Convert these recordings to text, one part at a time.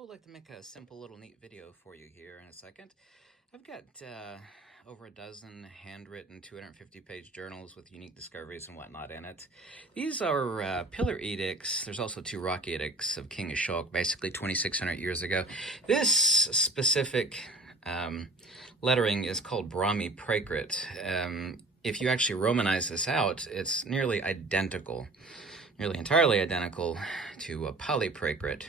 I'd like to make a simple little neat video for you here in a second. I've got over a dozen handwritten 250-page journals with unique discoveries and whatnot in it. These are pillar edicts. There's also two rock edicts of King Ashoka, basically 2,600 years ago. This specific lettering is called Brahmi Prakrit. If you actually Romanize this out, it's nearly entirely identical to Pali Prakrit.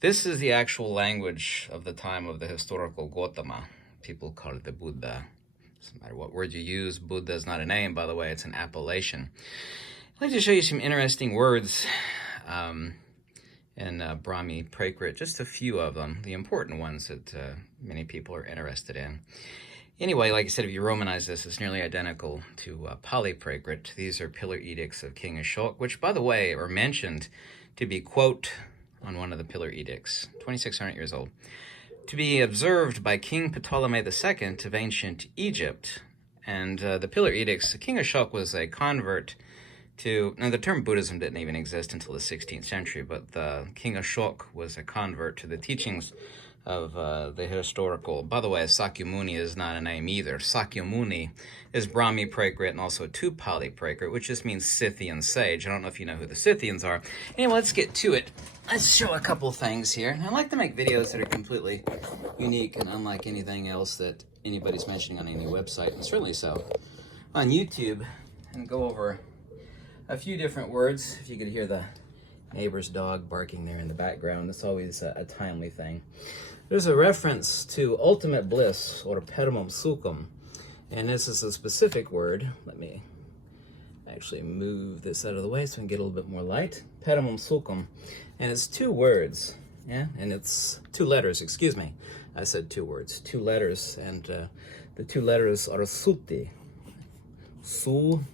This is the actual language of the time of the historical Gautama. People call it the Buddha. No matter what word you use, Buddha is not a name, by the way, it's an appellation. I'd like to show you some interesting words in Brahmi Prakrit, just a few of them, the important ones that many people are interested in. Anyway, like I said, if you Romanize this, it's nearly identical to Pali Prakrit. These are pillar edicts of King Ashoka, which, by the way, are mentioned to be, quote, on one of the pillar edicts, 2,600 years old, to be observed by King Ptolemy II of ancient Egypt. And the pillar edicts, King Ashoka was a convert to, now the term Buddhism didn't even exist until the 16th century, but King Ashoka was a convert to the teachings of the historical. By the way, Sakyamuni is not a name either. Sakyamuni is Brahmi Prakrit and also two Pali Prakrit, which just means Scythian sage. I don't know if you know who the Scythians are. Anyway, let's get to it. Let's show a couple things here. I like to make videos that are completely unique and unlike anything else that anybody's mentioning on any website, and certainly so on YouTube, and go over a few different words. If you could hear the neighbor's dog barking there in the background, it's always a timely thing. There's a reference to ultimate bliss, or paramam sukham, and this is a specific word. Let me actually move this out of the way so I can get a little bit more light. Paramam sukham, and it's two words, yeah, and it's two letters, excuse me. I said two words, two letters, and the two letters are suti. Su,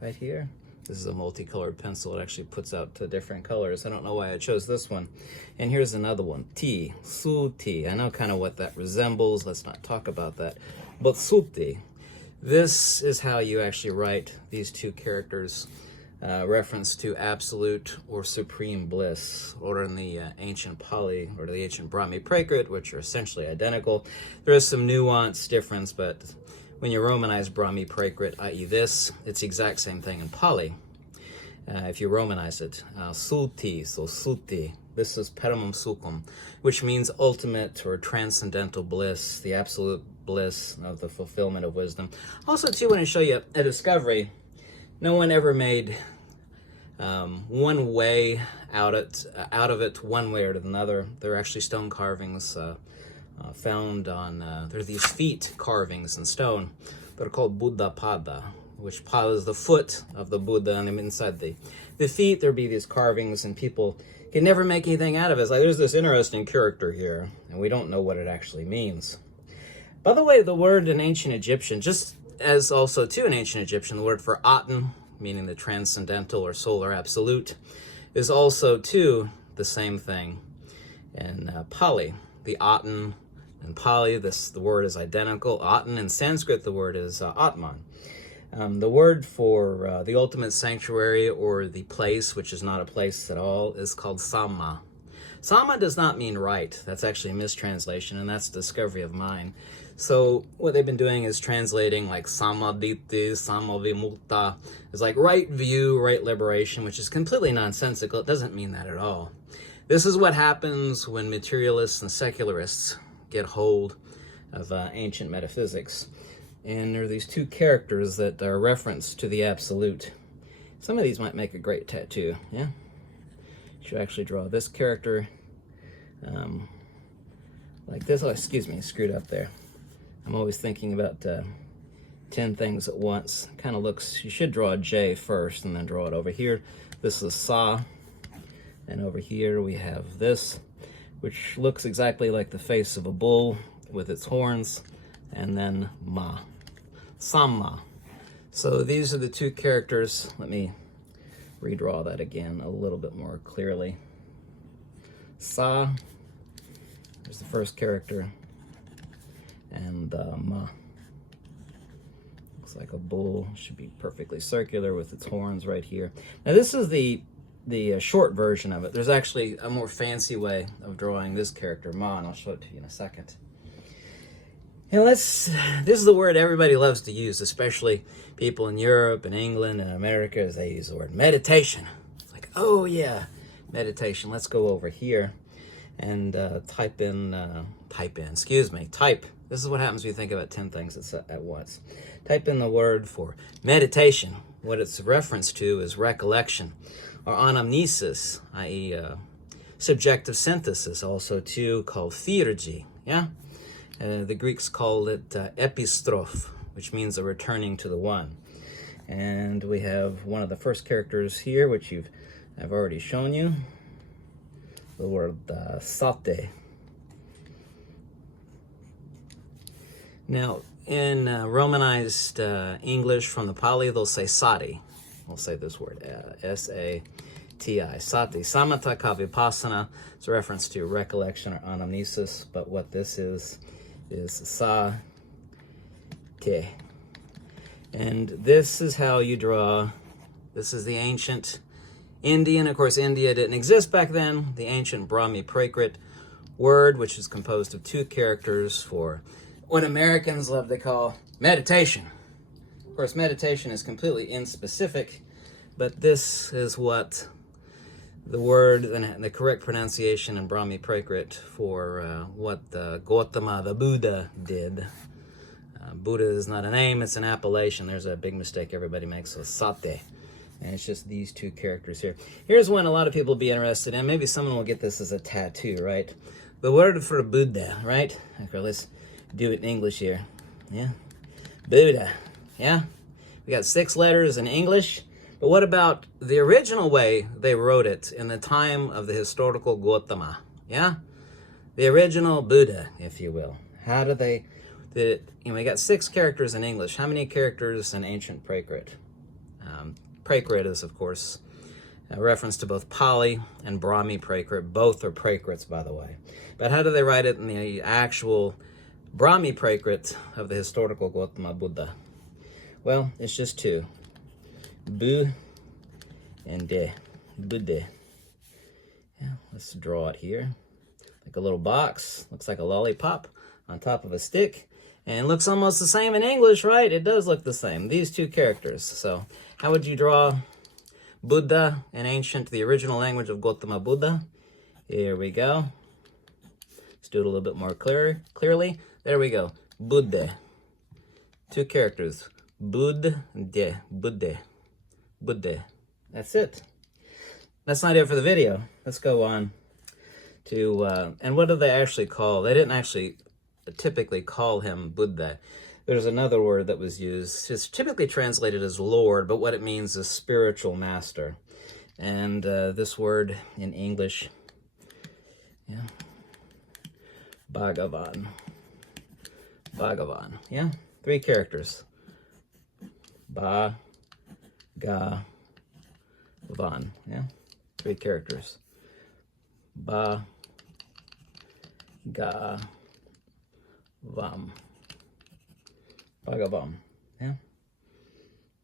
right here. This is a multicolored pencil. It actually puts out different colors. I don't know why I chose this one. And here's another one, T, Suti. I know kind of what that resembles. Let's not talk about that. But Suti, this is how you actually write these two characters, reference to absolute or supreme bliss, or in the ancient Pali or the ancient Brahmi Prakrit, which are essentially identical. There is some nuance difference, but when you Romanize Brahmi Prakrit, i.e. this, it's the exact same thing in Pali. If you Romanize it, Suti, so Suti, this is Paramam Sukham, which means ultimate or transcendental bliss, the absolute bliss of the fulfillment of wisdom. Also, too, I want to show you a discovery. No one ever made one way out of it, one way or another. There are actually stone carvings found on, there are these feet carvings in stone that are called Buddha Pada, which Pada is the foot of the Buddha, and inside the feet there'd be these carvings, and people can never make anything out of it. It's like, there's this interesting character here, and we don't know what it actually means. By the way, the word in ancient Egyptian, just as also too in ancient Egyptian, the word for Aten, meaning the transcendental or solar absolute, is also too the same thing in Pali. The Aten in Pali, the word is identical. Aten in Sanskrit, the word is Atman. The word for the ultimate sanctuary or the place, which is not a place at all, is called Samma. Samma does not mean right. That's actually a mistranslation, and that's a discovery of mine. So what they've been doing is translating like Samaditi, Samavimukta, is like right view, right liberation, which is completely nonsensical. It doesn't mean that at all. This is what happens when materialists and secularists get hold of ancient metaphysics. And there are these two characters that are referenced to the absolute. Some of these might make a great tattoo, yeah? Should actually draw this character like this. Oh, excuse me, screwed up there. I'm always thinking about 10 things at once. Kind of looks, you should draw a J first and then draw it over here. This is Sa, and over here we have this, which looks exactly like the face of a bull with its horns, and then Ma, Samma. So these are the two characters. Let me redraw that again a little bit more clearly. Sa, there's the first character, and Ma. Looks like a bull, should be perfectly circular with its horns right here. Now this is the the short version of it. There's actually a more fancy way of drawing this character, Ma, and I'll show it to you in a second. And this is the word everybody loves to use, especially people in Europe and England and America, as they use the word meditation. It's like, oh yeah, meditation. Let's go over here and type. This is what happens when you think about 10 things at once. Type in the word for meditation. What it's a reference to is recollection, or anamnesis, i.e. Subjective synthesis, also too called theurgy. Yeah, the Greeks called it epistrophe, which means a returning to the one. And we have one of the first characters here, which I've already shown you. The word sate. Now, in Romanized English from the Pali, they'll say sati. We'll say this word, S-A-T-I, sati. Samatha kavipassana. It's a reference to recollection or anamnesis, but what this is sa te. And this is how you draw. This is the ancient Indian. Of course, India didn't exist back then. The ancient Brahmi Prakrit word, which is composed of 2 characters for what Americans love to call meditation. Of course, meditation is completely inspecific, but this is what the word and the correct pronunciation in Brahmi Prakrit for what Gautama, the Buddha, did. Buddha is not a name, it's an appellation. There's a big mistake everybody makes, so sate. And it's just these 2 characters here. Here's one a lot of people will be interested in. Maybe someone will get this as a tattoo, right? The word for Buddha, right? Okay, let's do it in English here. Yeah, Buddha. Yeah, we got 6 letters in English, but what about the original way they wrote it in the time of the historical Gautama? Yeah, the original Buddha, if you will. How do they? We got 6 characters in English. How many characters in ancient Prakrit? Prakrit is, of course, a reference to both Pali and Brahmi Prakrit. Both are Prakrits, by the way. But how do they write it in the actual Brahmi Prakrit of the historical Gautama Buddha? Well, it's just 2. Bu and de. Buddha. Yeah, let's draw it here. Like a little box. Looks like a lollipop on top of a stick. And looks almost the same in English, right? It does look the same. These 2 characters. So, how would you draw Buddha in the original language of Gautama Buddha? Here we go. Let's do it a little bit more clearly. There we go. Buddha. 2 characters. Buddha. Buddha. Buddha. That's it. That's not it for the video. Let's go on to, and what do they actually call? They didn't actually typically call him Buddha. There's another word that was used. It's typically translated as Lord, but what it means is spiritual master. And this word in English, yeah, Bhagavan. Bhagavan, yeah? 3 characters. Ba, ga, van, yeah? 3 characters. Ba, ga, vam. Bhagavam, yeah?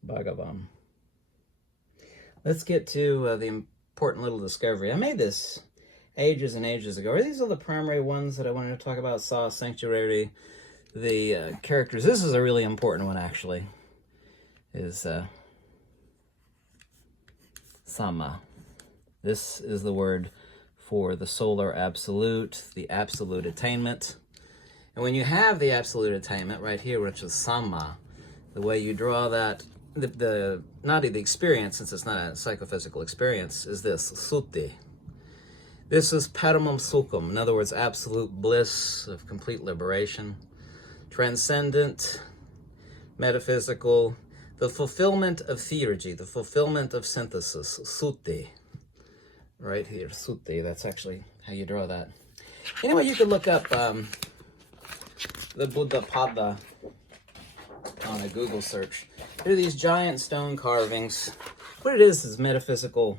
Bhagavam. Let's get to the important little discovery. I made this ages and ages ago. These are the primary ones that I wanted to talk about. Saw, sanctuary, the characters. This is a really important one, actually, is Sama. This is the word for the solar absolute, the absolute attainment. And when you have the absolute attainment right here, which is Sama, the way you draw that, not the experience, since it's not a psychophysical experience, is this, Sutti. This is Paramam Sukham, in other words, absolute bliss of complete liberation, transcendent, metaphysical, the fulfillment of theurgy, the fulfillment of synthesis, Sutti. Right here, Sutti, that's actually how you draw that. Anyway, you could look up the Buddha Pada on a Google search. There are these giant stone carvings. What it is metaphysical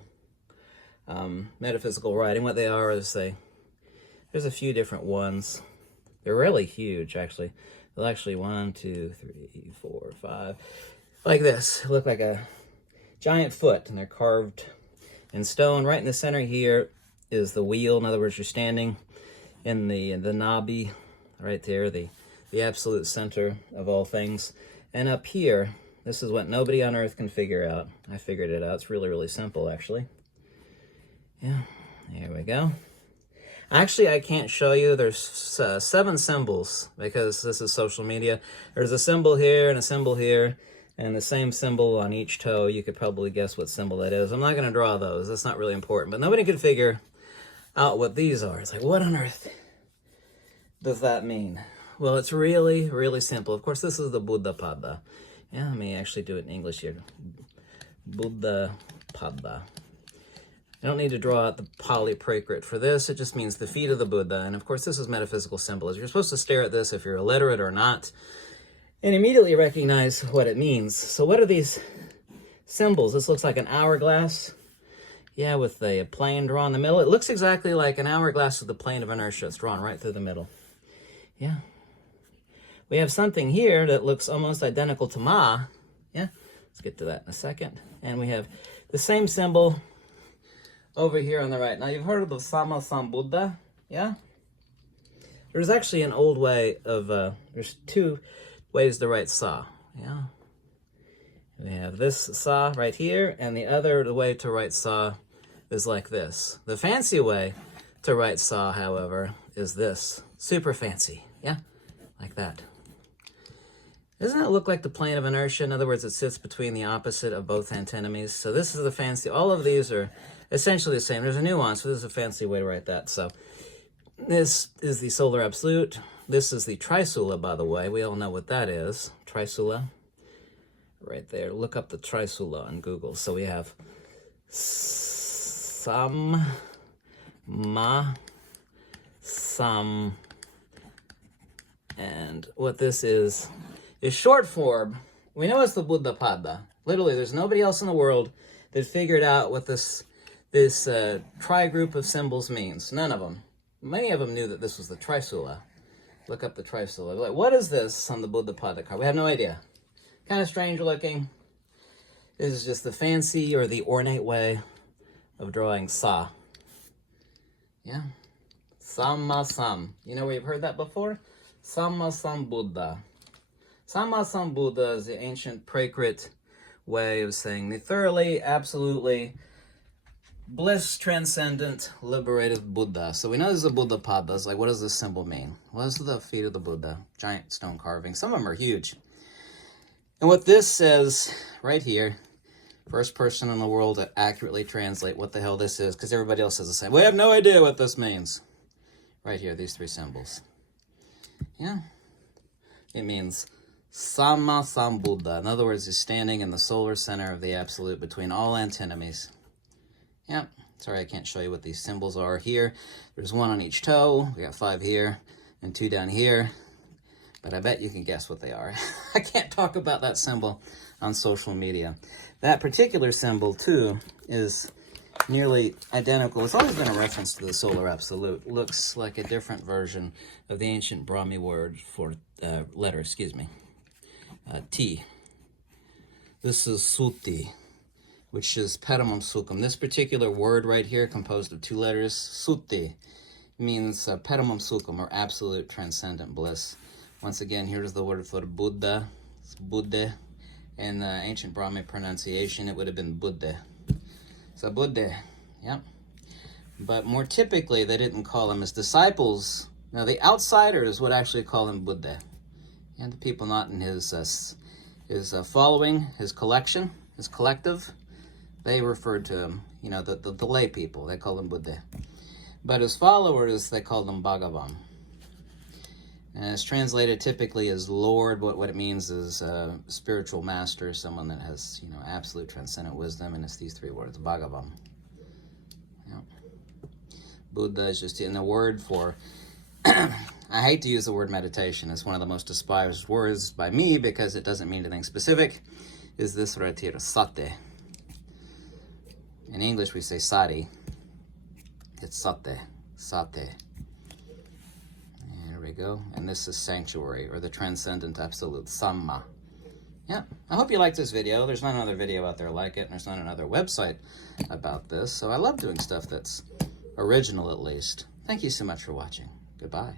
writing. What they are is there's a few different ones. They're really huge, actually. They'll actually 1, 2, 3, 4, 5, like this. They look like a giant foot, and they're carved in stone. Right in the center here is the wheel. In other words, you're standing in the nabi, right there, the absolute center of all things. And up here, this is what nobody on earth can figure out. I figured it out. It's really, really simple, actually. Yeah, there we go. Actually, I can't show you. There's 7 symbols because this is social media. There's a symbol here and a symbol here and the same symbol on each toe. You could probably guess what symbol that is. I'm not going to draw those. That's not really important. But nobody could figure out what these are. It's like, what on earth does that mean? Well, it's really, really simple. Of course, this is the Buddha Pada. Yeah, let me actually do it in English here. Buddha Pada. I don't need to draw out the Pali Prakrit for this. It just means the feet of the Buddha. And of course, this is metaphysical symbolism. You're supposed to stare at this if you're illiterate or not, and immediately recognize what it means. So what are these symbols? This looks like an hourglass. Yeah, with a plane drawn in the middle. It looks exactly like an hourglass with the plane of inertia. It's drawn right through the middle. Yeah. We have something here that looks almost identical to Ma. Yeah, let's get to that in a second. And we have the same symbol over here on the right. Now, you've heard of the Sama Sambuddha, yeah? There's actually an old way of, there's 2 ways to write Sa, yeah? We have this Sa right here, and the way to write Sa is like this. The fancy way to write Sa, however, is this. Super fancy, yeah? Like that. Doesn't it look like the plane of inertia? In other words, it sits between the opposite of both antinomies. So this is the fancy, all of these are essentially the same. There's a nuance, but this is a fancy way to write that. So this is the solar absolute. This is the Trisula, by the way. We all know what that is. Trisula, right there. Look up the Trisula on Google. So we have Sam, Ma, Sam, and what this is short form. We know it's the Buddha Pada. Literally, there's nobody else in the world that figured out what this tri-group of symbols means. None of them. Many of them knew that this was the Trisula. Look up the Trisula. Like, what is this on the Buddha Pada card? We have no idea. Kind of strange looking. This is just the fancy or the ornate way of drawing Sa. Yeah. Samma Sam. You know where you've heard that before? Samma Sam Buddha. Samma Sam Buddha is the ancient Prakrit way of saying the thoroughly, absolutely bliss, transcendent, liberated Buddha. So we know this is a Buddha Pada. It's like, what does this symbol mean? Well, this is the feet of the Buddha. Giant stone carving. Some of them are huge. And what this says right here, first person in the world to accurately translate what the hell this is, because everybody else says the same. We have no idea what this means. Right here, these 3 symbols. Yeah. It means Samma Sambuddha. In other words, he's standing in the solar center of the absolute between all antinomies. Yep. Sorry, I can't show you what these symbols are here. There's 1 on each toe. We got 5 here and 2 down here. But I bet you can guess what they are. I can't talk about that symbol on social media. That particular symbol, too, is nearly identical. It's always been a reference to the solar absolute. Looks like a different version of the ancient Brahmi word for letter, T. This is Suti, which is Paramam Sukham. This particular word right here, composed of 2 letters, Suti, means Paramam Sukham, or absolute transcendent bliss. Once again, here's the word for Buddha. It's Buddha. In the ancient Brahmi pronunciation, it would have been Buddha. So Buddha, yep. But more typically, they didn't call him his disciples. Now, the outsiders would actually call him Buddha. And the people not in his following, his collection, his collective, they referred to him, the lay people. They called him Buddha. But his followers, they called him Bhagavan. And it's translated typically as Lord. What it means is spiritual master, someone that has, absolute transcendent wisdom. And it's these 3 words, Bhagavan. Yep. Buddha is just in the word for, I hate to use the word meditation. It's one of the most despised words by me because it doesn't mean anything specific. Is this right here, sati. In English, we say sati. It's sati, sati. There we go. And this is sanctuary, or the transcendent absolute, samma. Yeah, I hope you liked this video. There's not another video out there like it, and there's not another website about this, so I love doing stuff that's original, at least. Thank you so much for watching. Goodbye.